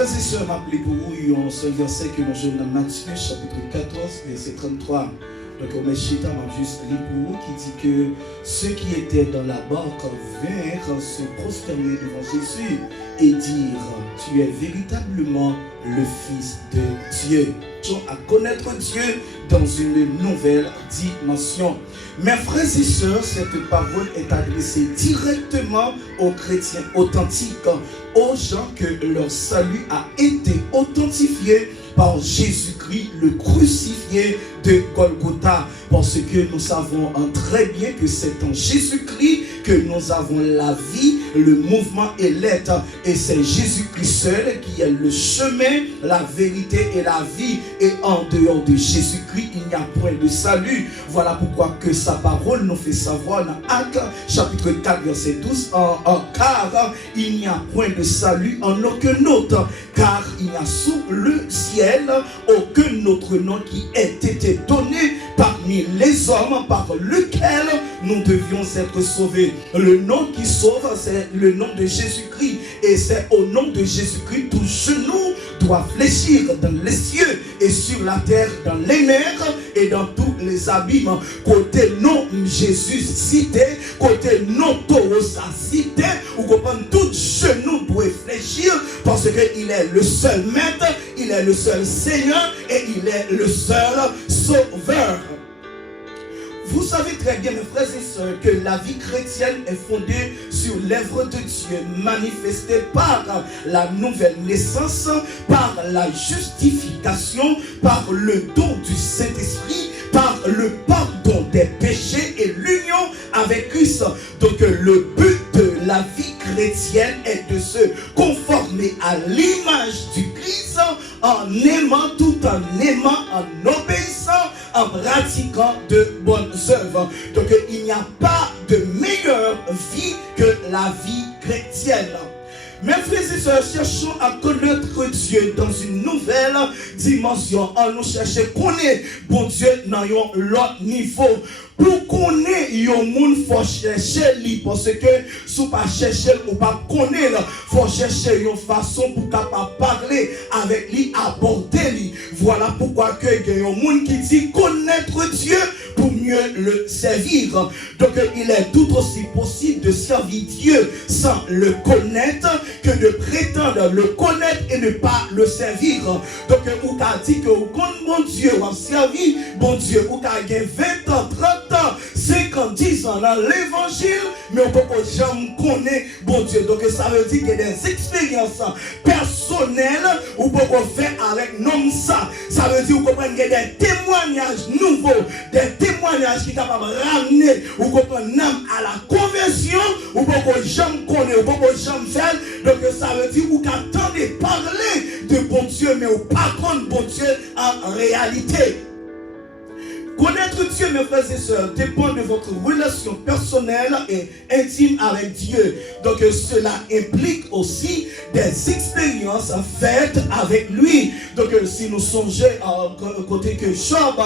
frères et sœurs, rappelez pour vous, un seul verset que nous jouons dans Matthieu, chapitre 14, verset 33. Donc, on met Chita, juste lit pour vous, qui dit que ceux qui étaient dans la barque vinrent se prosterner devant Jésus et dire, tu es véritablement le Fils de Dieu. À connaître Dieu dans une nouvelle dimension. Mes frères et sœurs, cette parole est adressée directement aux chrétiens authentiques, aux gens que leur salut a été authentifié par Jésus-Christ, le crucifié de Golgotha, parce que nous savons très bien que c'est en Jésus-Christ que nous avons la vie, le mouvement et l'être, et c'est Jésus-Christ seul qui est le chemin, la vérité et la vie, et en dehors de Jésus-Christ, il n'y a point de salut. Voilà pourquoi que sa parole nous fait savoir dans Actes, chapitre 4, verset 12, car il n'y a point de salut en aucun autre, car il n'y a sous le ciel aucun autre nom qui ait été donné parmi les hommes par lequel nous devions être sauvés. Le nom qui sauve, c'est le nom de Jésus-Christ, et c'est au nom de Jésus-Christ tout genou doit fléchir dans les cieux et sur la terre, dans les mers et dans tous les abîmes. Côté nom Jésus cité, côté nom Tauros cité, ou comprendre tout genou doit fléchir parce qu'il est le seul maître, il est le seul Seigneur et il est le seul sauveur. Vous savez très bien, mes frères et sœurs, que la vie chrétienne est fondée sur l'œuvre de Dieu, manifestée par la nouvelle naissance, par la justification, par le don du Saint-Esprit, par le pardon des péchés et l'union avec Christ. Donc le but de la vie chrétienne est de se conformer à l'image du Christ en aimant, tout en aimant, en obéissant, en pratiquant de bonnes œuvres. Donc il n'y a pas de meilleure vie que la vie chrétienne. Mes frères et sœurs, cherchons à connaître Dieu dans une nouvelle dimension. On nous cherche à connaître bon Dieu dans un autre niveau. Pour connaître un monde, il faut chercher lui. Parce que si on ne cherche ou pas connaître, il faut chercher une façon pour capable parler avec lui, aborder lui. Voilà pourquoi il y a un monde qui dit connaître Dieu pour mieux le servir. Donc il est tout aussi possible de servir Dieu sans le connaître que de prétendre le connaître et ne pas le servir. Donc vous avez dit que vous connaissez mon Dieu, vous avez servi bon Dieu, vous avez 20 ans, 30 ans, 50, 10 ans dans l'évangile, mais on peut pas jamais connaître bon Dieu. Donc ça veut dire qu'il y a des expériences personnelles ou peut faire avec non ça. Ça veut dire qu'il y a des témoignages nouveaux, des témoignages qui sont capables de ramener ou comprendre à la conversion ou peut jamais connaître, ou peut jamais faire. Donc ça veut dire vous attendez parler de bon Dieu, mais vous pas connaître bon Dieu en réalité. Connaître Dieu, mes frères et sœurs, dépend de votre relation personnelle et intime avec Dieu. Donc cela implique aussi des expériences faites avec lui. Donc si nous songeons à côté que Job,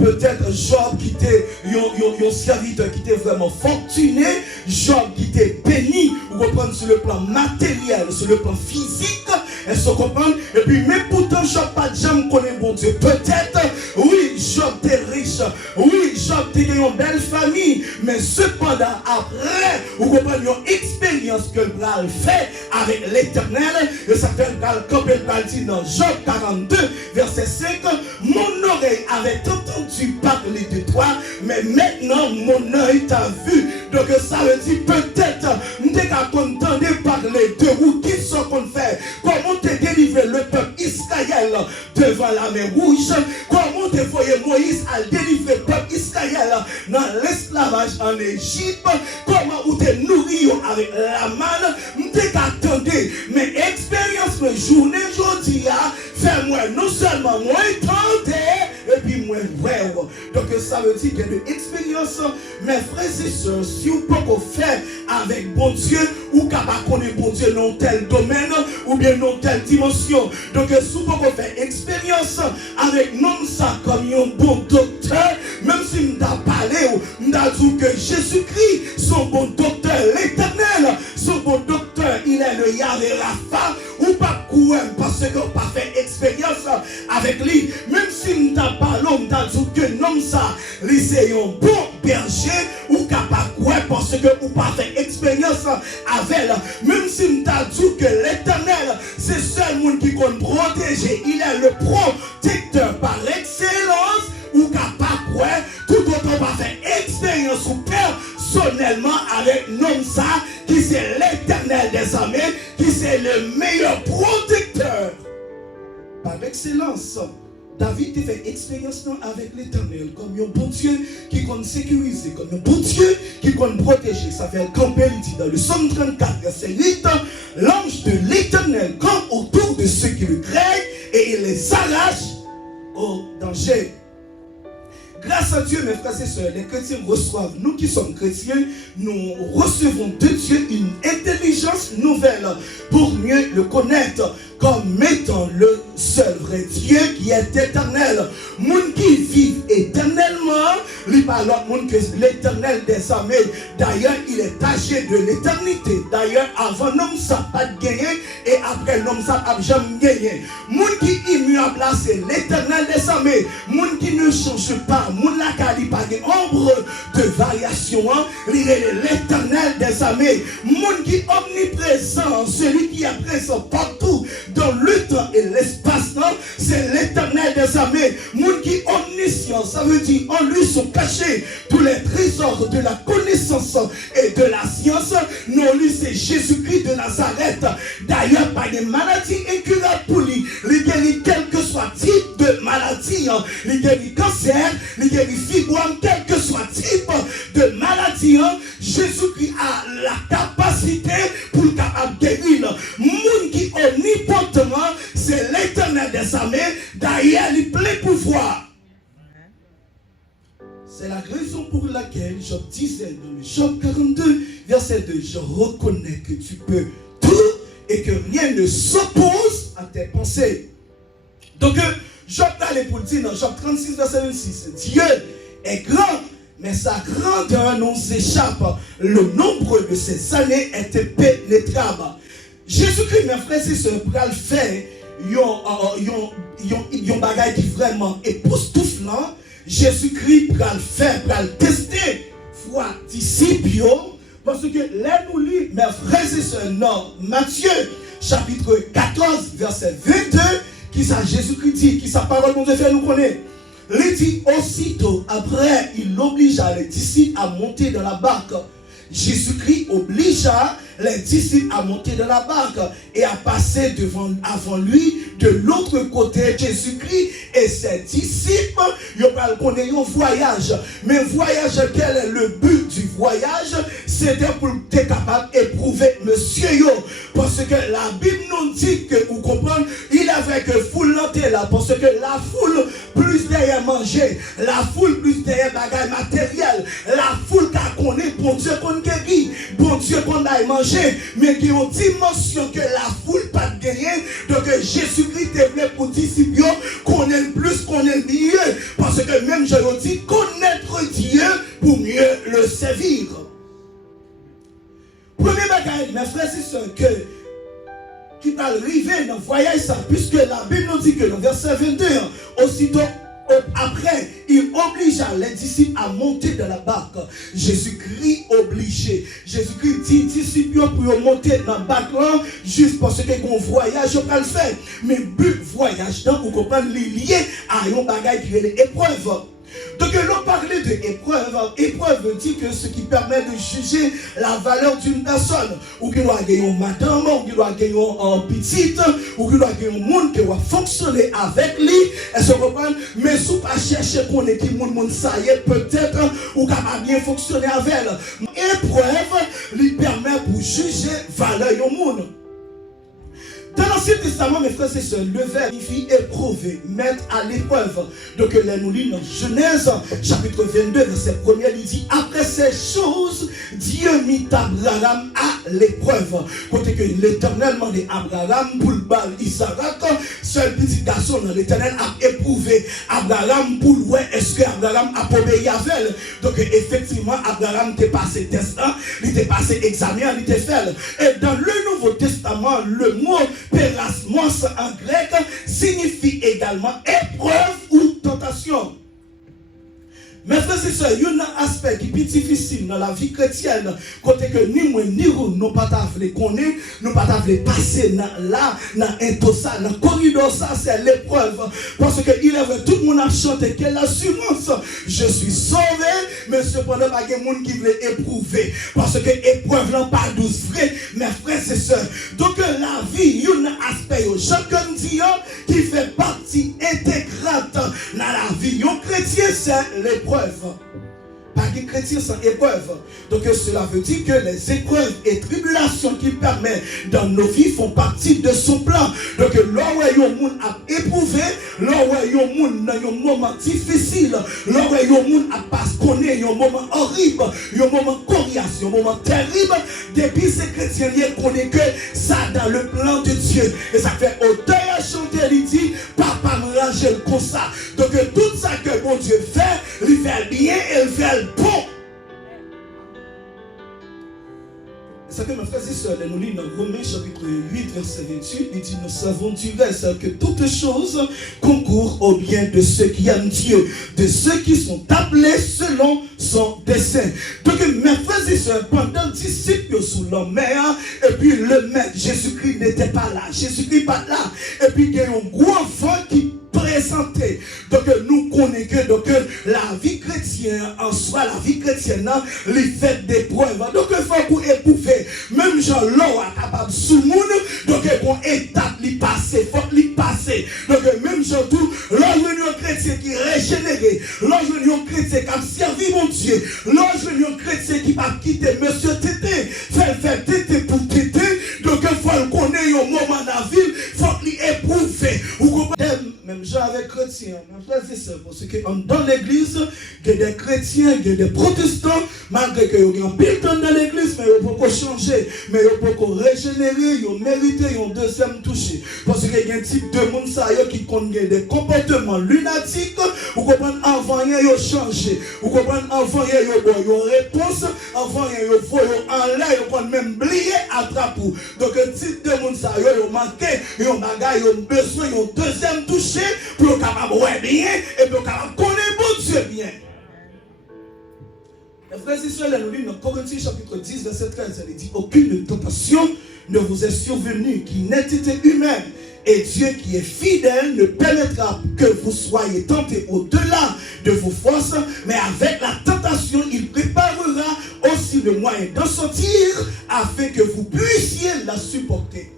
peut-être Job qui était un serviteur qui était vraiment fortuné, Job qui était béni, ou reprendre sur le plan matériel, sur le plan physique, et se comprendre. Et puis, mais pourtant, Job pas jamais connaît bon Dieu. Peut-être, oui, Job était riche. Oui, Job était une belle famille. Mais cependant, après, vous comprenez une expérience que le bras fait avec l'éternel. Et ça fait comme il dit dans Job 42, verset 5. Mon oreille avait entendu parler de toi, mais maintenant mon œil t'a vu. Donc ça veut dire peut-être, nous avons entendu parler de vous qui sont qu'on fait. Comment te délivrer le peuple Israël devant la mer rouge? Comment te voyez Moïse à délivrer le peuple Israël dans l'esclavage en Égypte? Comment vous te nourrir avec la manne? Nous attendez, mais expérience le journée aujourd'hui, fais-moi non seulement moi tenter, et puis moi ouais. Donc ça veut dire que l'expérience, mes frères et sœurs, si vous pouvez faire avec bon Dieu, ou capable de connaître bon Dieu dans tel domaine, ou bien dans telle dimension. Donc si vous pouvez faire expérience avec non ça comme un bon docteur, même si nous avons parlé, nous avons dit que Jésus-Christ, son bon docteur, l'éternel, son bon docteur, il est le Yahvé Rapha, ou pas courir parce que vous pas fait expérience avec lui. Même si nous t'avons parlé, nous t'avons dit que non, ça, c'est un bon berger, ou capable de courir parce que vous pas fait expérience avec elle. Même si nous t'avons dit que l'Éternel, c'est le seul monde qui compte protéger. Il est le protecteur par excellence, ou capable de courir, tout autant pas fait expérience ou personnellement avec non ça, qui c'est l'Éternel des armées, qui c'est le meilleur protecteur par excellence. David a fait expérience avec l'Éternel comme un bon Dieu qui compte sécuriser, comme un bon Dieu qui compte protéger. Ça fait camper, il dit dans le Psaume 34, verset 8, l'ange de l'Éternel campe autour de ceux qui le craignent et il les arrache au danger. Grâce à Dieu, mes frères et sœurs, les chrétiens reçoivent, nous qui sommes chrétiens, nous recevons de Dieu une intelligence nouvelle pour mieux le connaître comme étant le seul vrai Dieu qui est éternel. Moun qui vivent éternellement, il parle l'autre monde que l'Éternel des armées. D'ailleurs, il est âgé de l'éternité. D'ailleurs, avant l'homme ça pas gagné et après l'homme ça a jamais gagné. Moun qui est immuable, c'est l'Éternel des armées. Moun qui ne change pas, moun la qui pas de ombre de variation, il est l'Éternel des armées. Moun qui est omniprésent, celui qui est présent partout dans le temps et l'espace, c'est l'Éternel des armées. Moun qui est omniscient, ça veut dire en lui sont cachés tous les trésors de la connaissance et de la science. Non, lui c'est Jésus-Christ de Nazareth. D'ailleurs, pas de maladie incurable pour lui. Il guérit quel que soit type de maladie. Il guérit cancer, il guérit fibrome, quel que soit type de maladie. Jésus-Christ a la capacité pour le capable guérir. Moun qui est omnipotent, c'est l'Éternel des armées. D'ailleurs, il est plein pouvoir. C'est la raison pour laquelle Job disait dans le Job 42, verset 2, je reconnais que tu peux tout et que rien ne s'oppose à tes pensées. Donc, Job allait pour dire dans Job 36, verset 26, Dieu est grand, mais sa grandeur nous échappe. Le nombre de ses années est impénétrable. Jésus-Christ, mes frères et sœurs, pour le faire, yon bagay qui vraiment époustouflant. Jésus-Christ pour le faire, pour le tester, foi disciple, parce que là nous lisons, mes frères et sœurs, dans Matthieu, chapitre 14, verset 22, qui ça Jésus-Christ dit, qui sa parole nous fait nous connaître. Il dit aussitôt, après, il obligea les disciples à monter dans la barque. Jésus-Christ obligea les disciples à monter dans la barque et à passer avant lui de l'autre côté. Jésus-Christ et ses disciples, ils connaissent un voyage. Mais voyage, quel est le but du voyage? C'était pour être capable d'éprouver monsieur yo. Parce que la Bible nous dit que, vous comprenez, il avait que foule là, parce que la foule, plus derrière manger, la foule, plus derrière bagaille matériel, la foule qui connaît, bon Dieu qu'on guérit, bon Dieu qu'on aille manger, mais qui ont une dimension que la foule pas de gagner. Donc Jésus-Christ est venu pour disciples connaître le plus, connaître le mieux. Parce que même je vous dis, connaître Dieu pour mieux le servir. Premier bagage, mes frères et sœurs, qui va arriver dans le voyage, ça, puisque la Bible nous dit que dans le verset 22, aussitôt après, il obligea les disciples à monter dans la barque. Jésus-Christ obligé. Jésus-Christ dit disciples pour monter dans la barque là, juste parce que qu'on voyage, on peut le faire. Mais but voyage, donc vous comprenez, lié à un bagage qui est l'épreuve. Donc l'on parlait de épreuve. Épreuve dit que ce qui permet de juger la valeur d'une personne. Ou qu'il doit gagner un madame, ou qu'il doit gagner un petit, ou qu'il doit gagner un monde qui va fonctionner avec lui. Est-ce que vous comprenez? Mais si vous ne cherchez pas qu'on est qui monde ça y est, peut-être ou capable bien fonctionner avec elle. Épreuve lui permet pour juger valeur du monde. Dans l'Ancien Testament, mes frères et sœurs, le verbe signifie éprouver, mettre à l'épreuve. Donc, là, nous lisons dans Genèse, chapitre 22, verset 1er, il dit, après ces choses, Dieu mit Abraham à l'épreuve. Côté que l'Éternel demandait à Abraham pour le bal Isaac, seul petit garçon, l'Éternel a éprouvé Abraham pour voir est-ce que Abraham a obéi à elle. Donc, effectivement, Abraham était passé test, il était passé examen, il était fait. Et dans le Nouveau Testament, le mot erasmos en grec signifie également épreuve ou tentation. Mes frères et sœurs, il y a un aspect qui est plus difficile dans la vie chrétienne, côté que ni moi ni vous, nous pas voulu connaître, nous pas voulu passer là, dans un ça, dans le corridor, ça c'est l'épreuve. Parce que il avait tout le monde à chanter, quelle assurance, je suis sauvé, mais cependant, pas de monde qui veut éprouver. Parce que épreuve là, pas douce vrai, mes frères et sœurs. Donc la vie, il y a un aspect, chacun dit, qui fait partie intégrante dans la vie. Un chrétien, c'est l'épreuve. Pas de chrétien sans épreuve. Donc cela veut dire que les épreuves et tribulations qu'il permet dans nos vies font partie de son plan. Donc là où il y a un monde à éprouver, là où il y a un monde dans un moment difficile, là où il y a un monde à passer, connaître un moment horrible, un moment coriace, un moment terrible, depuis ces chrétiens, ils connaissent que ça dans le plan de Dieu. Et ça fait autant à chanter, il dit, papa me range comme ça. Donc tout ça que mon Dieu fait, il fait bien et il fait bon. C'est que mes frères et sœurs, nous lisons dans Romains chapitre 8, verset 28, il dit, nous savons du reste que toutes choses concourent au bien de ceux qui aiment Dieu, de ceux qui sont appelés selon son dessein. Donc mes frères et sœurs, pendant les disciples sous la mer, et puis le maître Jésus-Christ n'était pas là, Jésus-Christ pas là, et puis il y a un gros vent qui présenté. Donc nous connaissons que donc, la vie chrétienne en soi, la vie chrétienne, les fait des preuves. Donc il faut pour éprouver. Même Jean l'eau est capable sous le monde. Donc pour étape les passer, faut les passer. Donc même Jean tout, l'union chrétien qui est régénéré, l'union chrétien qui a servi mon Dieu, l'union chrétien qui va quitter Monsieur Tété, faire Tété pour Tété. Donc il faut le connaître au moment de la ville, il faut l'éprouver. Vous comprenez? Même gens avec chrétiens, parce que dans l'église, il y a des chrétiens, il y a des protestants, malgré qu'il y a un pile temps dans l'église, mais ils ne peuvent pas changer, mais ils ne peuvent pas régénérer, ils méritent un deuxième touché. Parce qu'il y a un type de monde qui connaît des comportements lunatiques, vous comprenez, avant rien, ils ont changé. Vous comprenez, avant rien, ils ont réponse, avant rien, ils ont en l'air, ils ont même oublié à traper. Donc, un type de monde ils ont manqué, ils ont bagage, ils ont besoin, ils ont deuxième touché. Pour capable ouais bien et pour capable connaître bon Dieu bien. Les frères et sœurs, nous lisons dans Corinthiens chapitre 10, verset 13, il dit, aucune tentation ne vous est survenue qui n'ait été humaine. Et Dieu qui est fidèle ne permettra que vous soyez tentés au-delà de vos forces, mais avec la tentation, il préparera aussi le moyen d'en sortir afin que vous puissiez la supporter.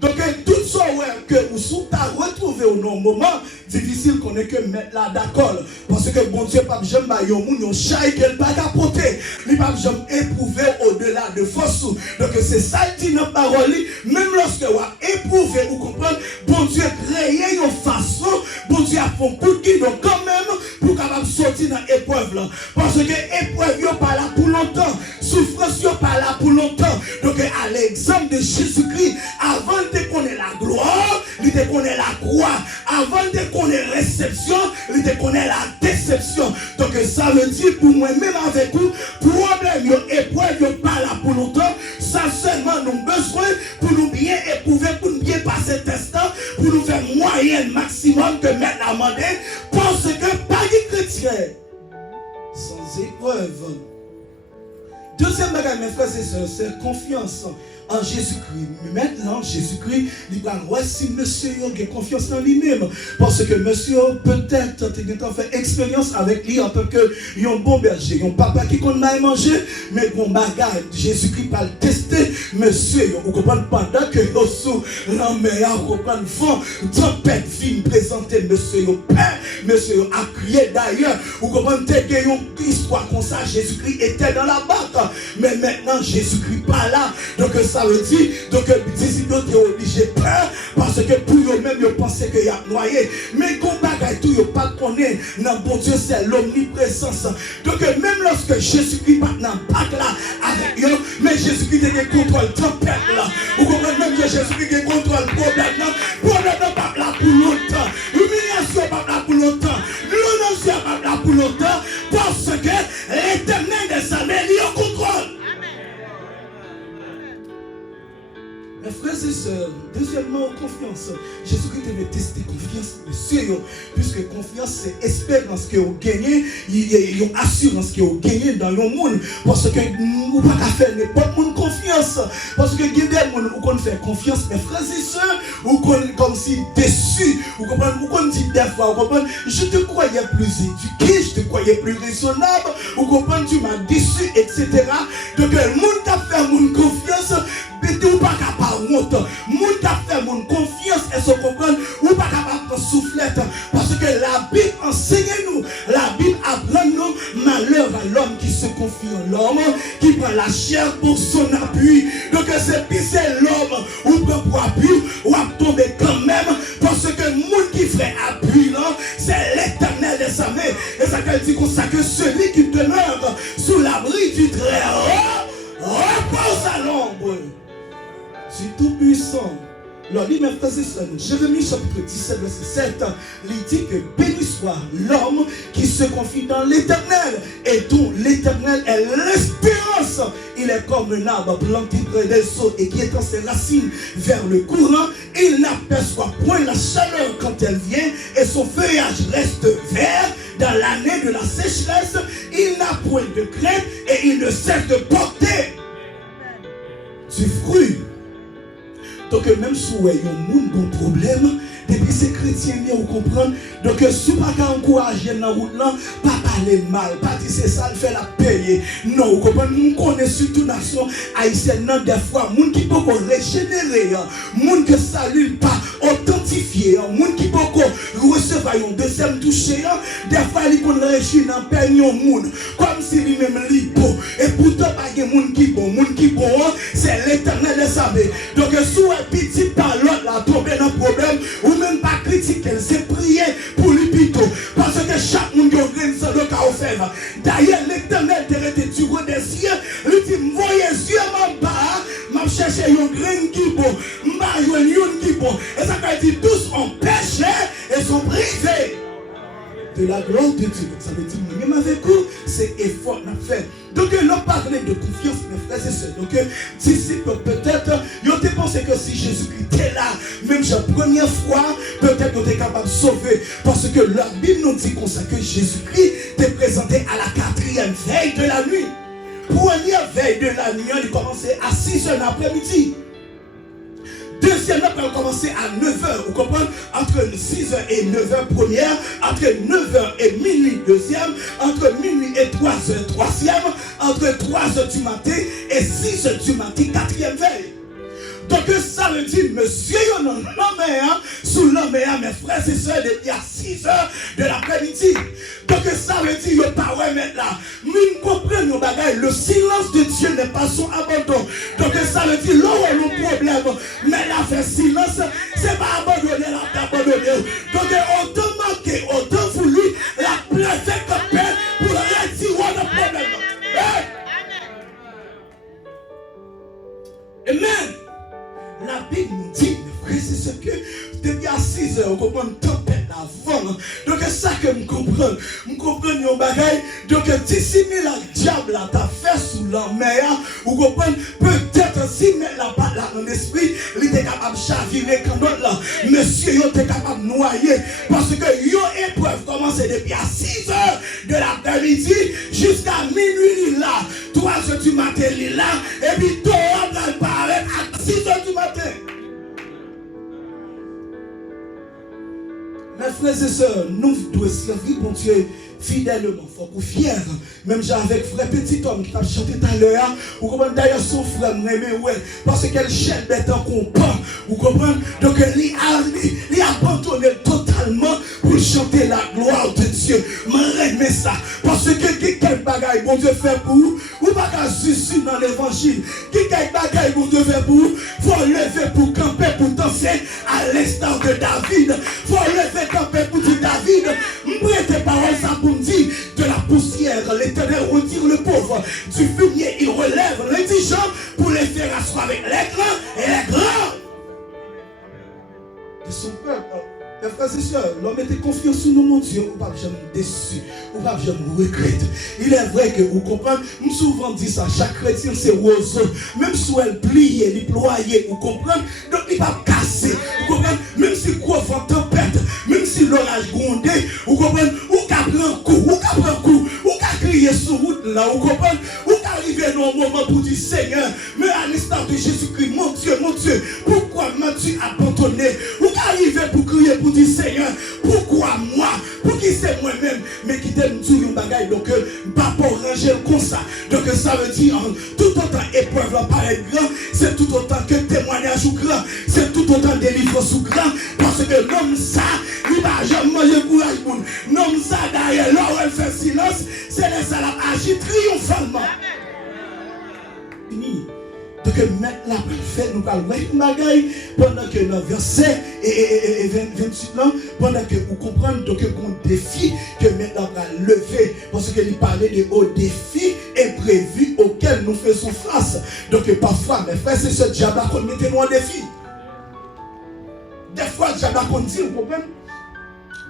Donc, tout ça que vous avez retrouvé au moment difficile qu'on est que mettre là d'accord. Parce que bon Dieu, pas jamais yon chai qu'elle pas capoter. Il pas jamais éprouvé au-delà de force. Donc, c'est ça qui dit dans la parole. Même lorsque vous éprouvez, vous comprenez, bon Dieu créé une façon, bon Dieu a fait pour qui, donc quand même, pour capable sortir dans l'épreuve là. Parce que l'épreuve n'est pas là pour longtemps. Souffrance n'est pas là pour longtemps. Donc, à l'exemple de Jésus-Christ, avant de connaître la gloire, il te connaît la croix. Avant de connaître la réception, il te connaît la déception. Donc ça veut dire pour moi-même avec vous, problème, épreuve, n'est pas là pour longtemps. Ça seulement nous besoin pour nous bien éprouver, pour nous bien passer cet instant, pour nous faire moyen maximum que mettre la monnaie. Parce que pas de chrétien sans épreuve. Deuxième bagage, mes frères et sœurs, c'est confiance en Jésus-Christ. Maintenant, Jésus-Christ, il va voir si monsieur a confiance en lui-même. Parce que monsieur peut-être fait expérience avec lui en tant que un bon berger, un papa qui connaît manger, mais bon bagage, Jésus-Christ va le tester. Monsieur, vous comprenez pendant que vous sous la mer, vous comprenez vent, tempête vient présenter monsieur au père, monsieur a crié d'ailleurs. Vous comprenez qu'il y a une histoire comme ça, Jésus-Christ était dans la barque, mais maintenant Jésus-Christ pas là. Donc ça veut dire, donc les disciples étaient obligés de peur, parce que pour eux-mêmes, ils pensaient qu'il y a noyé. Mais qu'on bagaille tout, ils ne pas connaître. Non, bon Dieu, c'est l'omniprésence. Donc même lorsque Jésus-Christ n'a pas là avec eux, mais Jésus-Christ a contrôle tempête là. Vous comprenez même que Jésus-Christ a contrôle problème là. Problème n'est pas là pour longtemps. L'humiliation n'est pas là pour longtemps. L'honneur n'est pas là pour longtemps. Parce que l'éternel des armées est au contrôle. Mes frères et sœurs, Deuxièmement, confiance. Jésus-Christ devait tester confiance, monsieur, puisque confiance, c'est espérance que vous gagnez, il y a une assurance que vous gagnez dans le monde, parce que vous ne pouvez pas faire n'importe quelle confiance, parce que vous pouvez faire confiance, mes frères et sœurs, vous comme si déçus, vous comprenez, vous comprenez des fois, vous comprenez, je te croyais plus éduqué, je te croyais plus raisonnable, vous comprenez, tu m'as déçu, etc. Donc, le monde qui a fait mon confiance, mais tu n'es pas capable de monter. Le monde qui a fait mon confiance, et se comprendre, ou pas capable de souffler, parce que la Bible enseigne nous, la Bible apprend nous, malheur à l'homme qui se confie en l'homme, qui prend la chair pour son appui. Donc, c'est l'homme, ou prend pour appui, ou à tomber quand même, parce que le monde qui ferait appui, c'est l'Éternel de sa main. Et ça veut dire comme ça que celui qui demeure sous l'abri du Très-Haut repose à l'ombre du Tout-Puissant. Alors, lui, mes frères et sœurs, Jérémie chapitre 17, verset 7, il dit que béni soit l'homme qui se confie dans l'Éternel et dont l'Éternel est l'espérance. Il est comme un arbre planté près des eaux et qui étend ses racines vers le courant. Il n'aperçoit point la chaleur quand elle vient et son feuillage reste vert. Dans l'année de la sécheresse, il n'a point de crainte et il ne cesse de porter du fruit. Donc même si vous avez un problème, depuis ces chrétiens, vous comprenez. Donc si vous ne pouvez pas encourager dans la route, pas parler mal, pas dire c'est ça, le fait la payer. Non, vous comprenez, nous connaissons surtout la nation haïtienne, des fois, les gens qui peuvent régénérer, les gens qui ne saluent pas, authentifier, les gens qui peuvent recevoir un deuxième toucher, des fois, ils peuvent réussir dans le pays, comme si lui-même est beau. Et pourtant, pas de gens qui sont bons, qui sont bons, c'est l'Éternel de sa vie. Donc si vous avez petit par l'autre, là, tomber dans le problème, ou même pas critiquer, c'est prier pour lui plutôt. Parce que chaque monde qui a une seule cas au faire. D'ailleurs, l'Éternel te rete du haut des cieux, lui dit, voyez yeux en bas, m'a cherché un grain qui bon, m'a joué un qui bon. Et ça veut dire tous ont péché et sont privés de la gloire de Dieu. Ça veut dire, même avec vous, c'est effort à faire. Donc, l'on parlait de confiance, mes frères et sœurs. Donc, disciples, peut-être, ils ont pensé que si Jésus-Christ était là, même la première fois, peut-être qu'on était capable de sauver. Parce que la Bible nous dit comme ça que Jésus-Christ était présenté à la 4e veille de la nuit. Première veille de la nuit, il commençait à 6h l'après-midi. Deuxième heure, on commençait à 9h. Vous comprenez? Entre 6h et 9h première, entre 9h et minuit deuxième, entre minuit et 3h troisième, entre 3h du matin et 6h du matin quatrième veille. Donc ça veut dire, monsieur, il y a un sous l'homéa, mes frères et sœurs, depuis à 6h de l'après-midi. Donc ça veut dire, il n'y a pas ouais mettre là. Mais nous comprenons nos bagages, le silence de Dieu n'est pas son abandon. Donc ça veut dire, là où il y a un problème, mais là, faire silence, c'est pas abandonner, là, abandonner. Donc autant manquer, autant voulu, la place de peine pour retirer le problème. Amen. La Bible nous dit, mes frères, c'est ce que depuis à 6h, on comprend une tempête avant. Donc c'est ça que je comprends. Je comprends nos bagailles. Donc dissimuler la diable là, t'as fait sous la mer. Vous comprenez? Peut-être si mettre la patte là dans l'esprit, il était capable de chavirer quand l'autre là. Monsieur, il était capable de noyer. Parce que yo épreuve commençait depuis à 6h de l'après-midi jusqu'à minuit là. 3h du matin là. Et puis toi, on va parler à 6h du matin. Mes frères et sœurs, nous devons servir bon Dieu fidèlement, faut qu'on fier. Même avec frère petit homme qui t'a chanté tout à l'heure, vous comprenez d'ailleurs son frère m'aimait, ouais, parce qu'elle chaîne bête en compas, vous comprenez? Donc il a abandonné totalement pour chanter la gloire de Dieu. Mais ça, parce que quel bagaille bon Dieu fait pour vous, ou pas qu'à Jésus dans l'évangile, quel bagaille bon Dieu fait pour vous, faut lever pour camper, pour danser à l'instar de David, faut lever camper pour dire David, prêtez parole ça pour me dire de la poussière, l'Éternel retire le pauvre, du fumier il relève l'indigent pour les faire asseoir avec les grands et les grands de son peuple. Mes frères et sœurs, l'homme était confiant sous nous, mon Dieu, ou pas jamais déçu, ou pas jamais regret. Il est vrai que vous comprenez, nous souvent dit ça, chaque chrétien c'est roseau, même si elle plie, elle ployait, vous comprenez, donc il va casser, vous comprenez, même si quoi vent tempête, même si l'orage grondait, vous comprenez, ou qu'à prendre coup, ou qu'à crier sur route là, vous comprenez, ou qu'à arriver dans un moment pour dire Seigneur, mais à l'instant de Jésus-Christ, mon Dieu, pourquoi m'as-tu abandonné, ou qu'à arriver pour crier pour dire Seigneur, pourquoi moi, pour qui c'est moi-même, mais qui t'aime tout un bagaille, donc pas pour ranger comme ça, donc ça veut dire tout autant épreuve là paraît grand, c'est tout autant que témoignage ou grand, c'est tout autant délivrance ou grand, parce que l'homme ça, il va jamais manger courage pour nous, l'homme ça derrière, là où elle fait silence, c'est les salades agit triomphalement. Fini. Donc maintenant, fait nous parlons de bagaille pendant que dans verset 28 là, pendant que vous comprenez donc qu'on défi que maintenant on va lever parce qu'il parlait de hauts défis imprévus auxquels nous faisons face. Donc parfois, mes frères, c'est ce diable qu'on mettait nous en défi. Des fois, le diable qu'on dit, vous comprenez?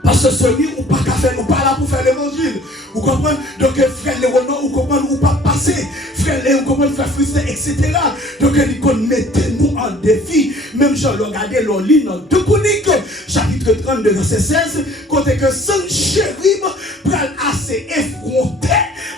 Parce que celui ou pas qu'à faire, ou pas là pour faire l'évangile. Vous comprenez? Donc, frère Léonard, vous comprenez, ou pas passer. Frère Léonard, vous comprenez, faire frustrer, etc. Donc, il mettez nous en défi. Même je regardais l'on lit dans 2 Chroniques, chapitre 32, verset 16, côté que son chérib, pral assez effronté,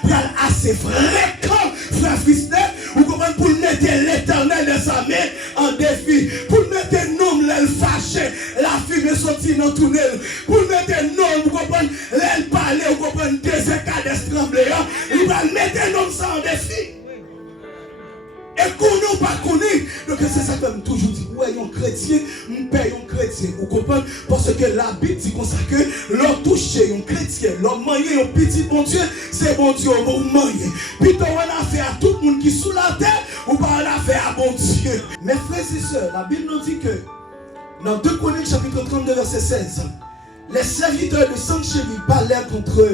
pral assez fréquent, frère Frisnet, vous comprenez, pour mettre l'éternel de sa main en défi, pour mettre un homme l'aile fâché, la fumée sortie dans le tunnel, pour mettre un homme, vous comprenez, l'aile parler, vous comprenez, des écarts d'estremblés, il va mettre un homme ça en défi. Et qu'on n'a pas connu. Donc c'est ça que je toujours dit. Ouais, un chrétien, nous payons un chrétien. Vous comprenez? Parce que la Bible dit comme ça que l'on touche un chrétien, l'on mange un petit bon Dieu, c'est bon Dieu, on mange. Puis on a fait à tout le monde qui est sous la terre, ou pas on a fait à bon Dieu. Mes frères et sœurs, la Bible nous dit que dans 2 Chroniques chapitre 32 verset 16, les serviteurs de Sanchériv parlèrent contre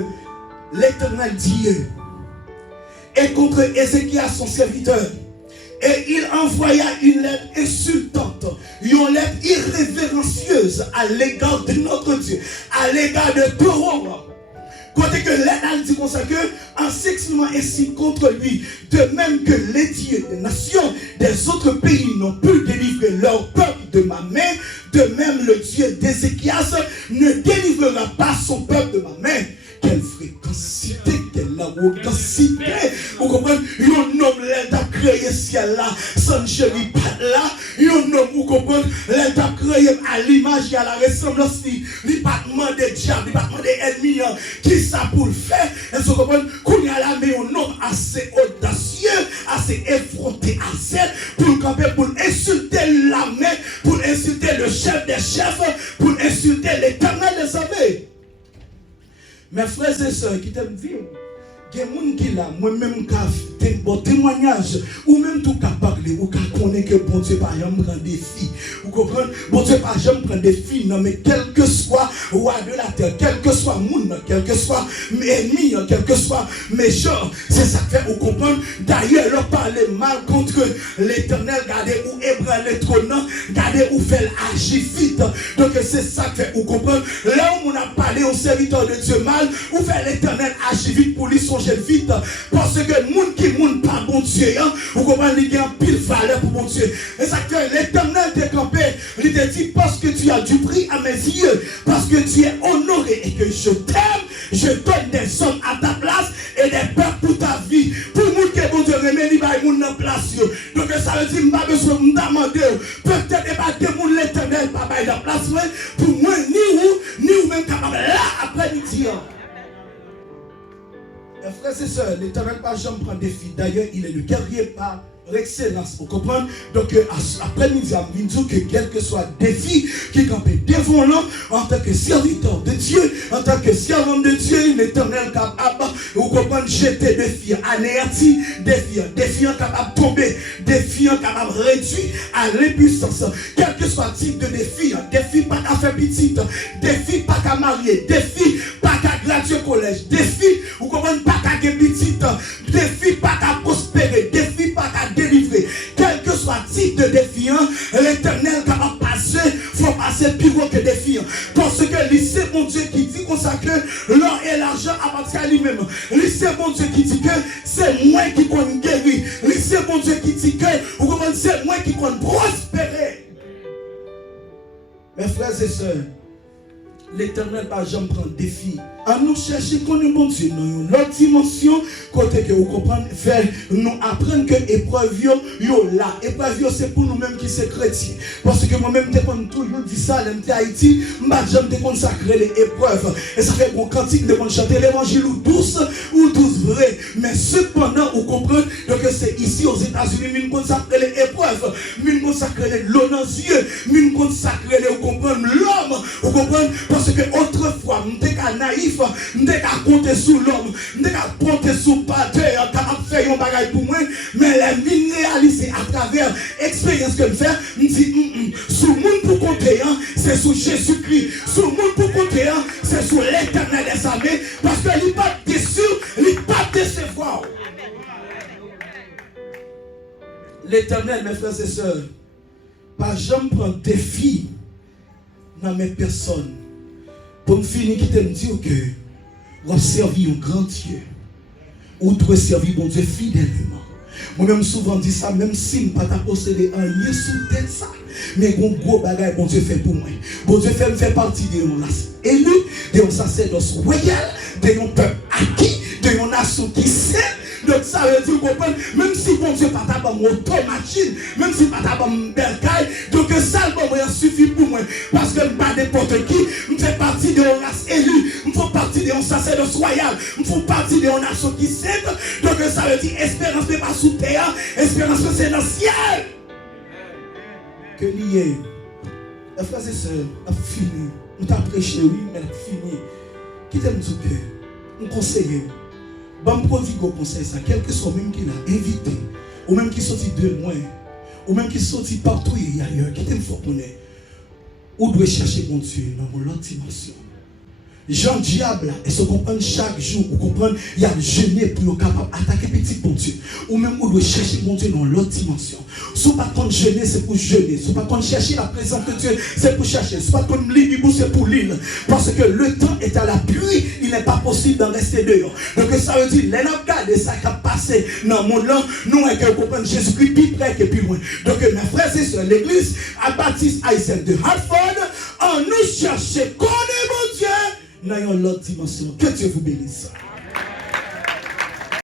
l'Éternel Dieu et contre Ézéchias son serviteur. Et il envoya une lettre insultante, une lettre irrévérencieuse à l'égard de notre Dieu, à l'égard de Torah. Côté que l'État dit comme ça que, en s'exprimant ainsi contre lui, de même que les dieux des nations des autres pays n'ont pu délivrer leur peuple de ma main, de même le Dieu d'Ézéchias ne délivrera pas son peuple de ma main. Quelle fréquencité, quelle arrogancité. Vous comprenez? Un homme l'a créé ciel là, sans chéri pas là. Un homme, vous comprenez, l'a créé à l'image et à la ressemblance. Il n'a pas demandé diable, il n'a pas demandé ennemi. Qui ça pour le faire? Et vous comprenez? Qu'on y a là, mais un homme assez audacieux, assez effronté, assez pour camper, pour insulter l'armée, pour insulter le chef des chefs, pour insulter l'Éternel des armées. Mes frères et sœurs qui t'aiment vivre, il y a des gens qui là, moi-même, qui ont bon témoignage, ou même tout qu'à parler, ou qu'à connaître que bon Dieu par exemple prend des filles. Vous comprenez? Bon Dieu par exemple prend des filles, non, mais quel que soit roi de la terre, quel que soit monde, quel que soit ennemi, quel que soit méchant, c'est ça que fait, vous comprenez? D'ailleurs, leur parler mal contre l'Éternel, regardez où ébranle le trône, regardez où fait agir vite. Donc c'est ça que fait, vous comprenez? Là où on a parlé au serviteur de Dieu mal, où fait l'Éternel agir vite pour lui songer vite. Parce que monde qui monde pas bon Dieu, hein, vous comprenez, il y a un pile valeur pour bon Dieu. Et ça que l'Éternel t'a campé, il te dit parce que tu as du prix à mes yeux, parce que tu es honoré et que je t'aime, je donne des hommes à ta place et des peuples pour ta vie. Pour monde qui est bon Dieu, remet il va monde en place. Donc ça veut dire, pas besoin de me demander, peut-être pas que monde l'Éternel pas bailler la place, pour moi, ni ou même capable là après-midi. Mes frères et sœurs, l'Éternel pas jamais prend des filles. D'ailleurs, il est le guerrier par excellence. Vous comprenez? Donc, après-midi, je me dis que quel que soit défi qui campent devant l'homme, en tant que serviteur de Dieu, en tant que servant de Dieu, l'Éternel capable, vous comprenez, jeter des filles anéanties, des filles capables de tomber, des filles capables de réduire à l'impuissance. Quel que soit le type de défi, des filles pas qu'à faire petite, des filles pas qu'à marier, des filles pas qu'à graduer au collège, des filles, vous comprenez, pas qu'à faire petite, des filles pas qu'à prospérer, des filles pas qu'à délivrer. Quel que soit le type de défiant, l'Éternel capable de passer, il faut passer plus trop que défi. Parce que c'est mon Dieu qui dit comme ça que l'or et l'argent appartiennent à lui-même. C'est mon Dieu qui dit que c'est moi qui compte guérir. C'est mon Dieu qui dit que c'est moi qui compte prospérer. Mes frères et sœurs, l'Éternel par jamais prend défi. À nous chercher qu'on est bon Dieu dans l'autre dimension, côté que vous comprenez, faire nous apprendre que l'épreuve yo là. Épreuve c'est pour nous-mêmes qui sommes chrétiens. Parce que moi-même, je toujours dit ça, je Haïti, je me consacrer les épreuves. Et ça fait bon cantique de chanter l'évangile ou douce vrai. Mais cependant, vous comprenez que c'est ici aux États-Unis, nous consacrer les épreuves, nous consacrer l'honneur Dieu, nous consacrer vous comprenez l'homme, vous comprenez, parce que autrefois, nous étions naïfs. Nous devons compter sur l'homme, nous devons compter sur le pâteur, capable de faire un bagage pour moi, mais les mines réalisées à travers l'expérience que je fais, nous disons, sur le monde pour compter, c'est sur Jésus-Christ, sur le monde pour compter, c'est sur l'Éternel des armées, parce qu'il n'est pas déçu, il n'est pas décevoir. L'Éternel, mes frères et sœurs, pas jamais prendre défi dans mes personnes. Pour me finir, qui te dire que vous servir un grand Dieu. Ou doit servir bon Dieu fidèlement. Moi-même souvent dis ça, même si je ne pas posséder un lieu sous tête ça. Mais un gros bagage, bon Dieu fait pour moi. Bon Dieu fait me faire partie de nos élus, de nos sacerdoce royal, de nos peuples acquis, de nos nations qui s'aiment. Donc ça veut dire, vous comprenez, même si bon Dieu pas ta bonne automachine, même si pas ta bonne bercaille, donc ça le suffit pour moi. Parce que je ne suis pas n'importe qui, je fais partie de la race élue, je fais partie de la sacerdoce royale, je fais partie de la nation qui s'aime. Donc ça veut dire, espérance n'est pas sous terre, espérance c'est dans le ciel. Que lié, les frères et sœurs, a fini. Nous t'avons prêché, oui, mais a fini. Qui t'aime tout que nous conseillons. Bon prodigue conseil ça, quel que soit même qui l'a invité, ou même qui sortit de loin, ou même qui sortit partout et ailleurs, qui t'aime fort connaître, ou doit chercher mon Dieu dans mon autre dimension. Jean diable, et se comprendre chaque jour, vous comprenez, il y a jeûné pour être capable d'attaquer petit bon Dieu. Ou même vous devez chercher mon Dieu dans l'autre dimension. Si pas contre jeûner, c'est pour jeûner. Si pas contre chercher la présence de Dieu, c'est pour chercher. Si pas contre l'île, c'est pour l'île. Parce que le temps est à la pluie, il n'est pas possible d'en rester dehors. Donc ça veut dire, les regarde ça qui a passé dans le monde là, nous, vous comprenez, Jésus-Christ plus près que plus loin. Donc mes frères et sœurs, l'église à Baptiste haïtienne de Hartford, en nous chercher, connaît mon Dieu. Dans l'autre dimension. Que Dieu vous bénisse.